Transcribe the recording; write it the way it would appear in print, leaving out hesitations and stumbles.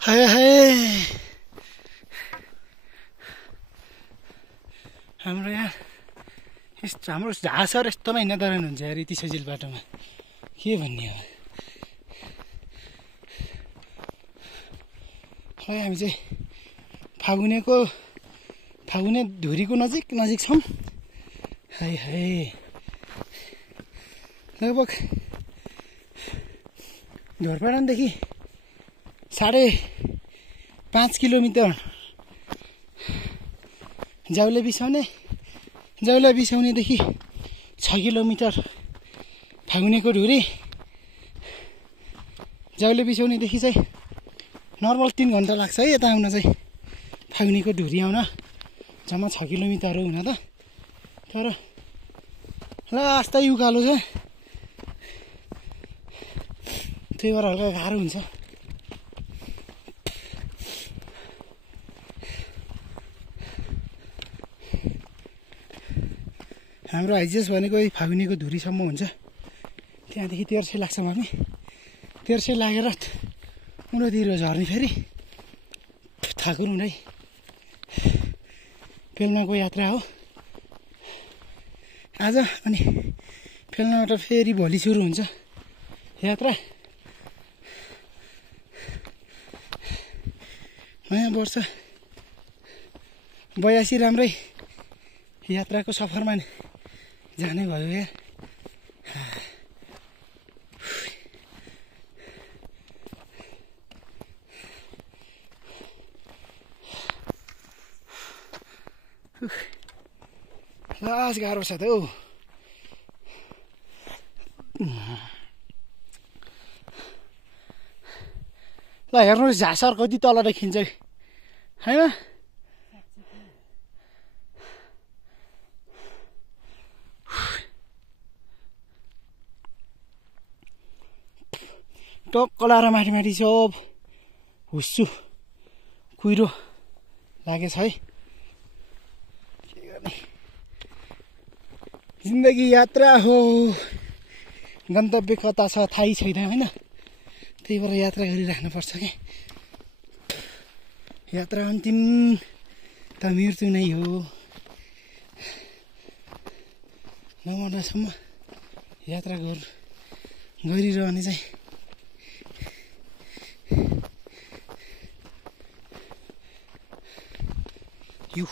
हाय हाय हाम्रो यहाँ हाम्रो झासर यस्तोमा हिँड्न डराउनु हुन्छ यार यति सजिलो बाटोमा के भन्ने अब खै हामी चाहिँ फागुने धुरीको नजिक छौँ हाय हाय लगभग ढोरपाडादेखि 5.5 किलोमिटर जाउले बिसाउनेदेखि 6 किलोमिटर फागुनेको ढुरी जाउले बिसाउनेदेखि चाहिँ नर्मल 3 घन्टा लाग्छ है यता आउन चाहिँ फागुनेको ढुरी आउन जम्मा 6 किलोमिटर हो हुन त तर लास्टै उकालो छ त्यही भएर हल्का गाह्रो हुन्छ हाम्रो हाइजेस भनेको फागुनेको धुरीसम्म हुन्छ त्यहाँदेखि 1300 लाग्छौँ हामी 1300 लागेर उनीतिर झर्ने फेरि ठाकुर हुँदै पेल्माको यात्रा हो आज अनि पेल्माबाट फेरि भोलि सुरु हुन्छ यात्रा नयाँ वर्ष 82 राम्रै यात्राको सफरमा जाने भयो यार लास गाह्रो छ त हौ ल हेर्नुहोस् झासर कति तल देखिन्छ हैन टक्क लाएर माथि सब हुस्सु कुहिरो लागेछ है के गर्ने जिन्दगी यात्रा हो गन्तव्य कता छ थाहै छैन हैन त्यही भएर यात्रा गरिराख्नुपर्छ के यात्रा अन्तिम त मृत्यु नै हो नमर्नसम्म यात्रा गरिरहने चाहिँ यो